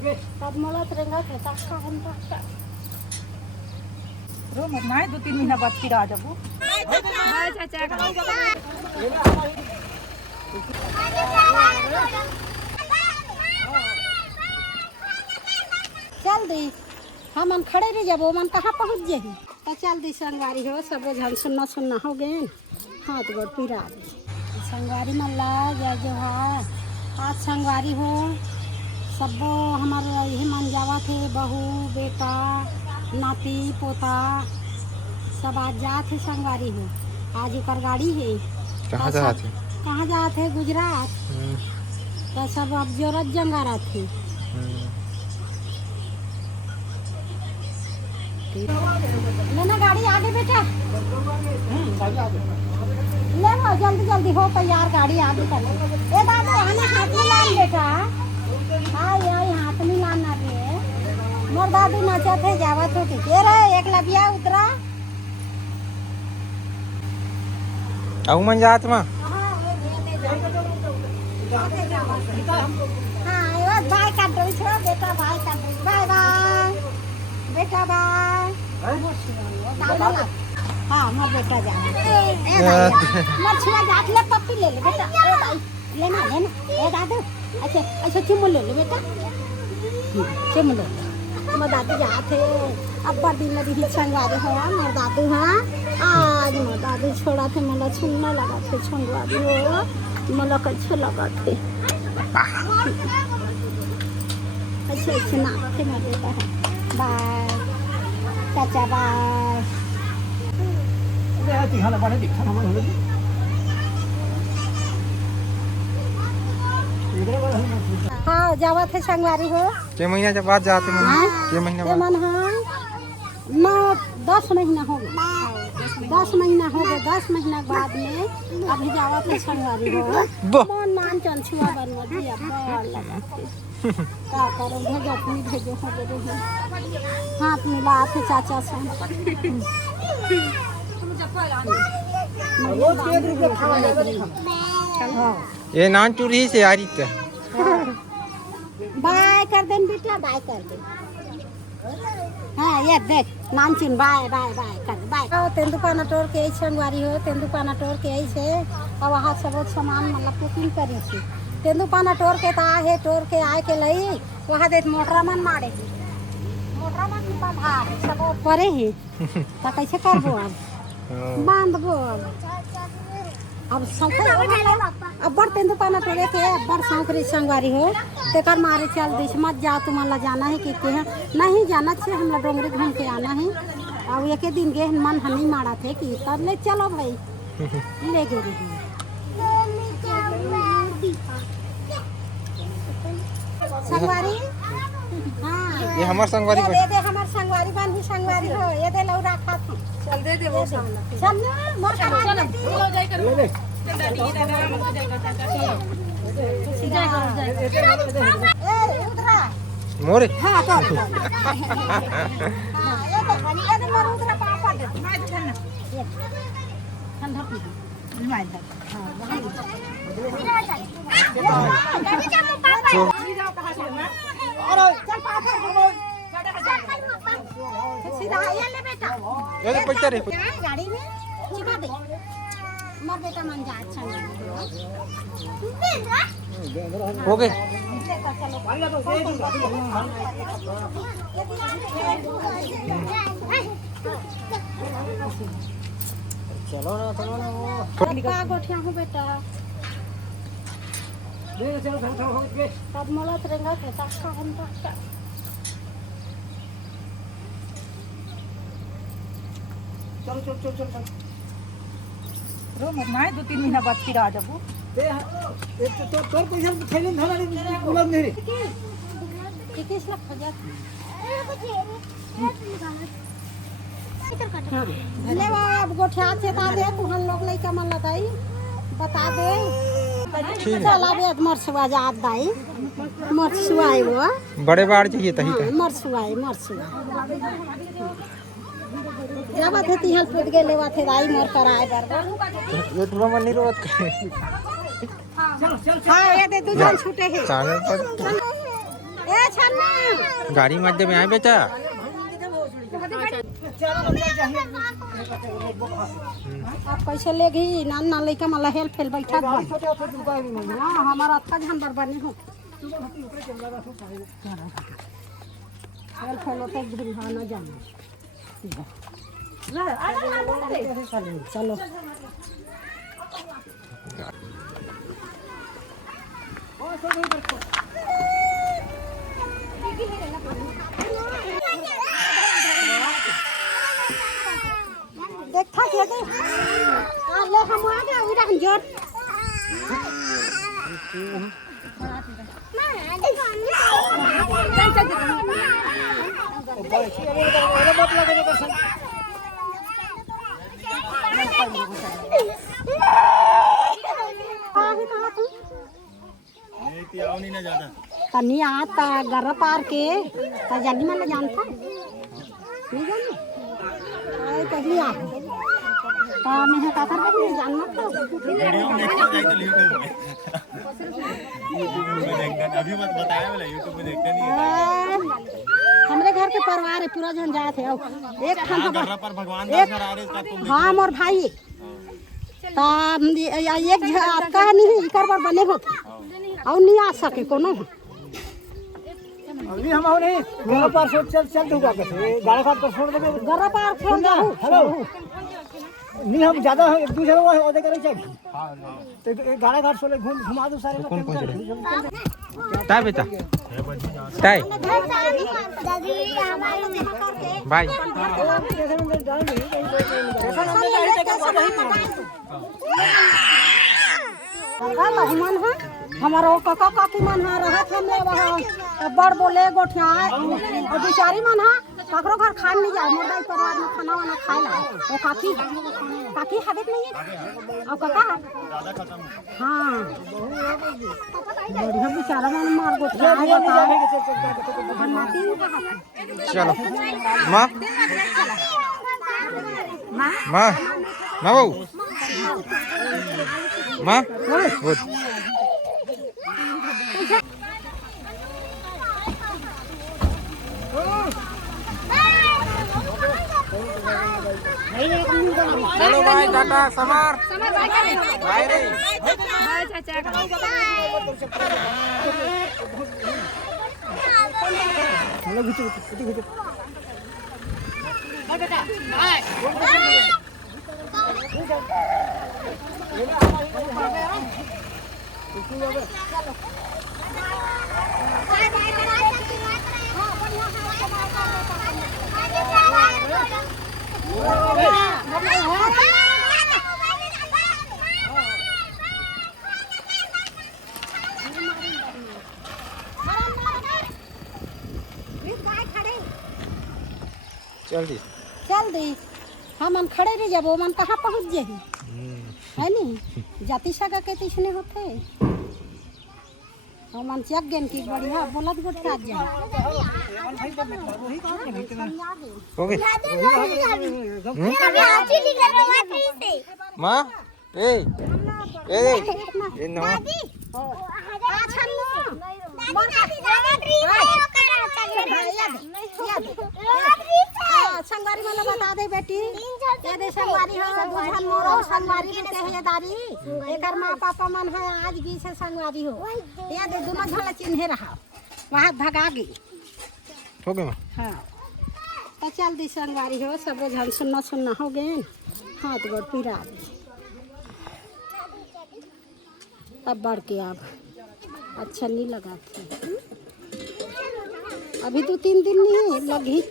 तब मला तिरंगा खेता हम तो रो मत ना 2-3 महीना बाद फिर आ जाबू। हाय चाचा चल दी हम खड़े रह जाबो मन कहाँ पहुँच जाही तो चल दी संगवारी हो सब झन सुनना सुनना हो गए हाथ गोड़ पिरा दी संगवारी मल्ला जय जोहार आज संगवारी हो सब हमारे यही मन जावा थे बहू बेटा नाती पोता सब आज जाते संगवारी हो आज एक गाड़ी है कहाँ जाते गुजरात तो सब अब जोरत जंगारा थे लेना गाड़ी आगे बेटा ले लो जल्दी जल्दी हो तैयार गाड़ी आगे कर ए दादा हमें हाथ में लान बेटा हाय हाय हाथ में लाना रे मोर दादू नाचा थे जावा तो ठीक है रे एक लबिया उतरा आऊ मन जात मा हाँ ये बाय कर दो छो बेटा बाय कर दो बाय बाय बेटा बाय हाँ मोर बेटा जा मोर छुआ जात ले पप्पी ले ले बेटा लेना लेना ए दादू अच्छा अच्छा चुम्मा ले ले बेटा चुम्मा ले मोर दादू जाते अब्बा दिन लगी संगवारी हो मोर दादू हाँ आज मोर दादू छोड़ा थे मला छुन्ना लगा थे संगवारी हो मला कच्छा लगा थे अच्छा अच्छा ना थे मोर बेटा है बाय चाचा बाय हाँ जावा थे संगवारी हो के महीना जब बाद जाते मन के महीना बाद मन हाँ 9-10 महीना हो गए 10 महीना हो गए 10 महीना बाद में अभी जावा थे संगवारी हो मन नाम चंचुआ बनवा दिया बड़ लगा क्या करो भेजो अपनी भेजो हो गए हाथ मिला थे चाचा से ये नान चूरी से आ रही थे बाय कर देन बेटा बाय कर दे हाँ ये देख नाम चुन बाय बाय बाय कर बाय तेंदुपाना टोर के संगवारी हो तेंदुपाना टोर के ऐसे और वहाँ सब सामान मतलब पैकिंग करी थी तेंदुपाना टोर के ता है टोर के आए के लई वहाँ देख मोटरामन मारे मोटरामन की बाधा सब परे ही तो कैसे करबो अब बांधबो अब अब बड़ तेंदुपाना टोरे के बड़ सांकरी संगवारी हो तेकर मारे चल दिस मत जा तुम्हारा जाना है कि है नहीं जाना छे हमरा डोंगरी घूम के आना है और एक दिन गे मन हनी मारा थे कि तब ले चलो भाई ले गए संगवारी हाँ ये हमार संगवारी दे दे हमार संगवारी बांधी संगवारी हो ये दे लौरा खाती चल दे दे वो चल ना मोर चल लो जाई कर ले सीधा कर जाए ए उधरा मोरे हां तो हां ये तो बनी ये मोर उधरा पापा दे मैं ठंडा ये ठंडा पी मैं दे हां वहां डैडी चल पापा अरे चल पापा सीधा ये ले बेटा ये तो पैसा रे गाड़ी में चिपा दे मोर बेटा मन जा अच्छा हो गए चलो ना वो का गोठिया हो बेटा तब मला तिरंगा खेता हम तो चलो चल चल चल चल रो मत ना 2-3 महीना बाद फिर आ जाबू। तो तोर पैसा थैले धरा रे बुलंद रे किस लग खजा ले अब गोठा से ता दे तू हम लोग लइका मन लगाई बता दे चल अबे मरसुआ जात दाई मरसुआ है वो बड़े बाड़ चाहिए तही का मरसुआ जब थे तिहल पुद के लेवा थे दाई मोर कराए बरबर ये तो मन नहीं रोत करे हां ये दे तू जान छूटे है चैनल पर ए छन्ना गाड़ी मत दे में बेटा आप पैसे लेगी नान ना लइका मला हेल्प फेल बैठा हां हमारा अच्छा जहां बरबानी हो हेल्प फेल होता घुरी हां ना जाना चलो देखा क्या दे ले हम आ गए उधर जोर कनी आता घर पार के जानी मन जानता नहीं जानी कहीं आ मैं है का कर नहीं जानना तो वीडियो में देखते जाए तो यूट्यूब में देखते अभी मत बताया वाला यूट्यूब में देखते नहीं हमरे घर के परिवार है पूरा जन जात है एक खान पर भगवान दास आ रहे इसका तुम हाँ मोर भाई ता एक आपका नहीं इकर बार बने होते और नहीं आ सके कोनो अभी हम नहीं घर पर चल दूंगा गाड़ी खाट पर छोड़ देंगे घर पार छोड़ जाओ हेलो नहीं हम ज्यादा एक दूसरे को ओदे करे चाहिए तो गाड़ी घाट सोले घुमा दो सारे कौन कौन ताई बेटा ताई भाई मन है हमारा काका काकी मन है रहत हम वहाँ बड़ बोले गोठिया और बेचारी मन है ककरो घर खान नहीं जाए मुर्दा परिवार में खाना वाना खाए ला वो काकी काकी हबे नहीं है और काका हाँ बढ़िया बेचारा मन मार गोठिया चलो माँ माँ माँ बहू माँ गुड चलो भाई टाटा समार बाय रे बाय चाचा हेलो घिचो बाय बेटा बाय चल दी हम खड़े रह जब मन कहाँ पहुँच जाही है नी जाति सगा के तीसने होते मन चक गेन की बढ़िया बोलत गुट काट जाए हो गए माँ ए नवा संगवारी वाला बता दे बेटी ये दे संगवारी है बुझन मोरो संगवारी के है दादी एकर मां पापा मन है आज भी से संगवारी हो ये दे दोनों झला चिन्हे रहा वहां भगा गई हो गए हां तो चल दी संगवारी हो सब झन सुनना हो गए हाथ गोड़ पीरा अब बढ़ के अब अच्छा नहीं लगा थी अभी 2-3 दिन नहीं लग ही